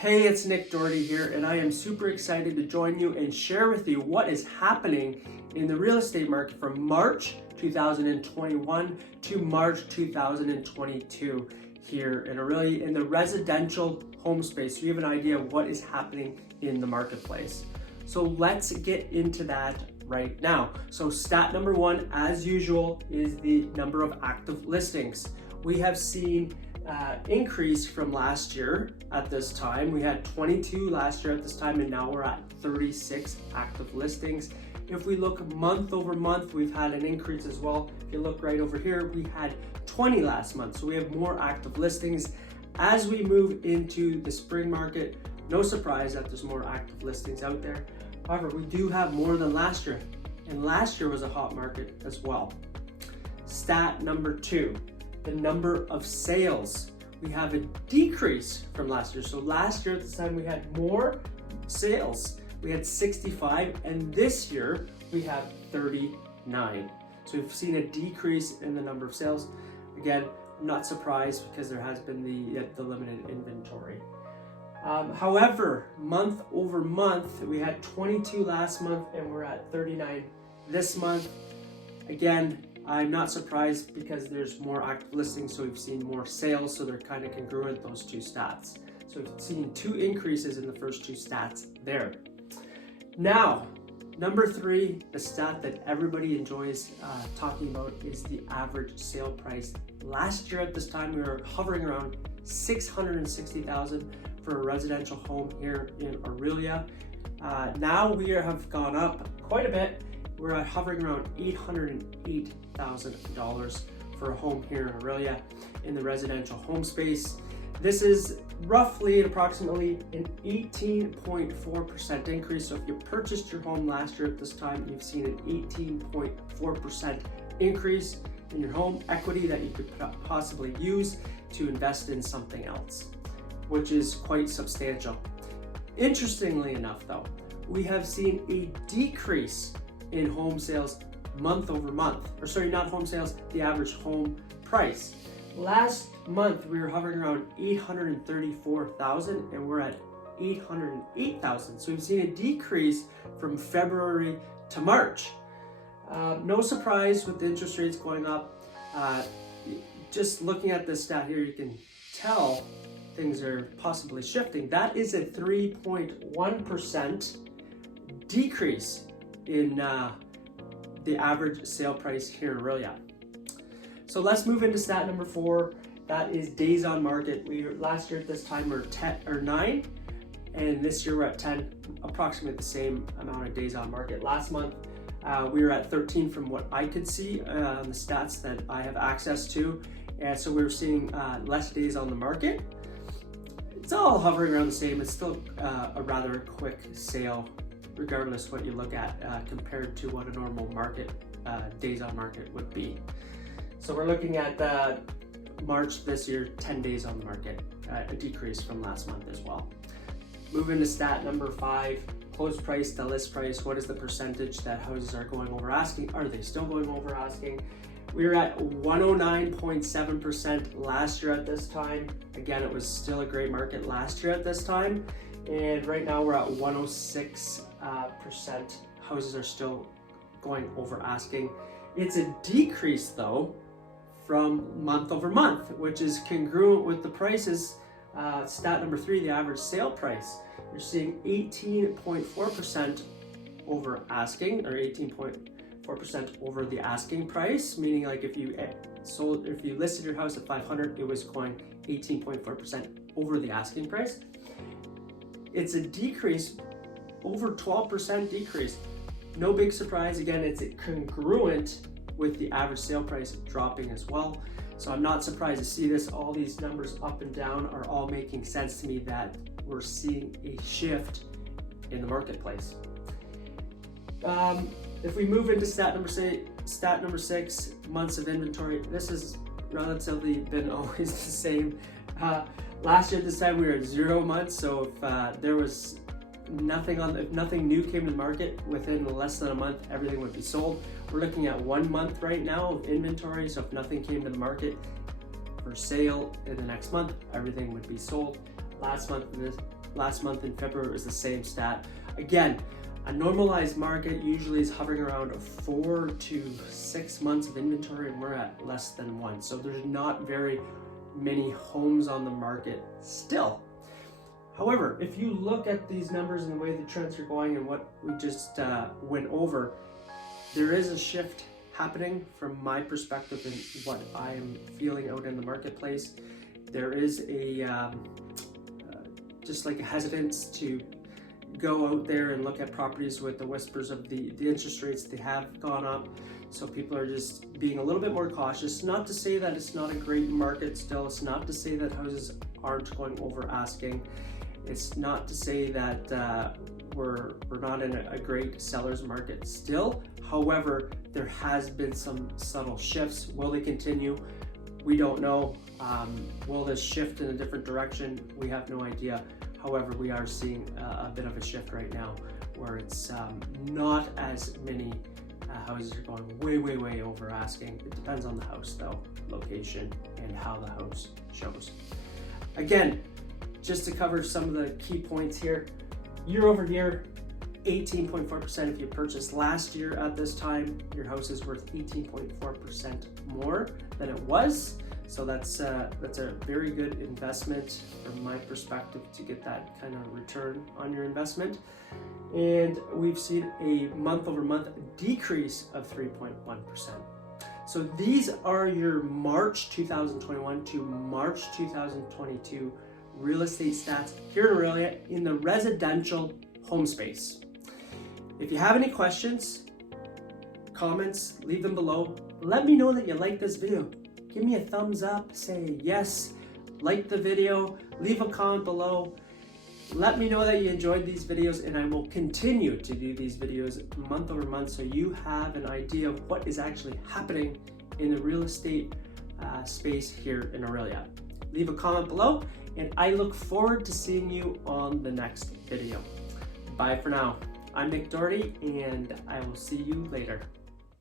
Hey, it's Nick Doherty here, and I am super excited to join you and share with you what is happening in the real estate market from March 2021 to March 2022 here in Orillia in the residential home space, so you have an idea of what is happening in the marketplace. So let's get into that right now. So stat number one, as usual, is the number of active listings. We have seen increase from last year at this time. We had 22 last year at this time, and now we're at 36 active listings. If we look month over month, we've had an increase as well. If you look right over here, we had 20 last month, so we have more active listings. As we move into the spring market, no surprise that there's more active listings out there. However, we do have more than last year, and last year was a hot market as well. Stat number two, the number of sales. We have a decrease from last year. So last year at this time we had more sales. We had 65, and this year we have 39. So we've seen a decrease in the number of sales. Again, I'm not surprised because there has been the limited inventory. However, month over month, we had 22 last month and we're at 39 this month. Again, I'm not surprised because there's more active listings, so we've seen more sales, so they're kind of congruent, those two stats. So we've seen two increases in the first two stats there. Now, number three, the stat that everybody enjoys talking about is the average sale price. Last year at this time, we were hovering around $660,000 for a residential home here in Orillia. Now we have gone up quite a bit. We're hovering around $808,000 for a home here in Orillia in the residential home space. This is roughly approximately an 18.4% increase. So if you purchased your home last year at this time, you've seen an 18.4% increase in your home equity that you could possibly use to invest in something else, which is quite substantial. Interestingly enough though, we have seen a decrease in home sales month over month, or sorry, not home sales, the average home price. Last month we were hovering around 834,000 and we're at 808,000. So we've seen a decrease from February to March. No surprise with the interest rates going up. Just looking at this stat here, you can tell things are possibly shifting. That is a 3.1% decrease in the average sale price here in Orillia. So let's move into stat number four. That is days on market. Last year at this time we were 10 or 9, and this year we're at 10, approximately the same amount of days on market. Last month we were at 13 from what I could see on the stats that I have access to, and so we were seeing less days on the market. It's all hovering around the same. It's still a rather quick sale regardless what you look at compared to what a normal market days on market would be. So we're looking at March this year, 10 days on the market, a decrease from last month as well. Moving to stat number five, closed price to list price. What is the percentage that houses are going over asking? Are they still going over asking? We were at 109.7% last year at this time. Again, it was still a great market last year at this time. And right now we're at 106%. Houses are still going over asking. It's a decrease though from month over month, which is congruent with the prices. Stat number three, the average sale price. You're seeing 18.4% over asking, or 18.4% over the asking price, meaning like if you listed your house at 500, it was going 18.4% over the asking price. It's a decrease, over 12% decrease. No big surprise. Again, it's congruent with the average sale price dropping as well. So I'm not surprised to see this. All these numbers up and down are all making sense to me that we're seeing a shift in the marketplace. If we move into stat number six, months of inventory, this has relatively been always the same. Last year at this time we were at 0 months, so if there was if nothing new came to the market within less than a month, everything would be sold. We're looking at 1 month right now of inventory, so if nothing came to the market for sale in the next month, everything would be sold. Last month last month in February, it was the same stat. Again, a normalized market usually is hovering around 4 to 6 months of inventory, and we're at less than 1. So there's not very many homes on the market still. However, if you look at these numbers and the way the trends are going and what we just went over, there is a shift happening from my perspective and what I am feeling out in the marketplace. There is just like a hesitance to go out there and look at properties with the whispers of the interest rates. They have gone up, so people are just being a little bit more cautious. Not to say that it's not a great market still. It's not to say that houses aren't going over asking. It's not to say that we're not in a great seller's market still. However, there has been some subtle shifts. Will they continue? We don't know. Will this shift in a different direction? We have no idea. However, we are seeing a bit of a shift right now where it's not as many houses are going way over asking. It depends on the house though, location, and how the house shows. Again, just to cover some of the key points here, year over year, 18.4% if you purchased last year at this time, your house is worth 18.4% more than it was. So that's a very good investment from my perspective to get that kind of return on your investment. And we've seen a month over month decrease of 3.1%. So these are your March 2021 to March 2022 real estate stats here in Orillia in the residential home space. If you have any questions, comments, leave them below. Let me know that you like this video. Give me a thumbs up, say yes, like the video, leave a comment below. Let me know that you enjoyed these videos, and I will continue to do these videos month over month so you have an idea of what is actually happening in the real estate space here in Orillia. Leave a comment below, and I look forward to seeing you on the next video. Bye for now. I'm Nick Doherty, and I will see you later.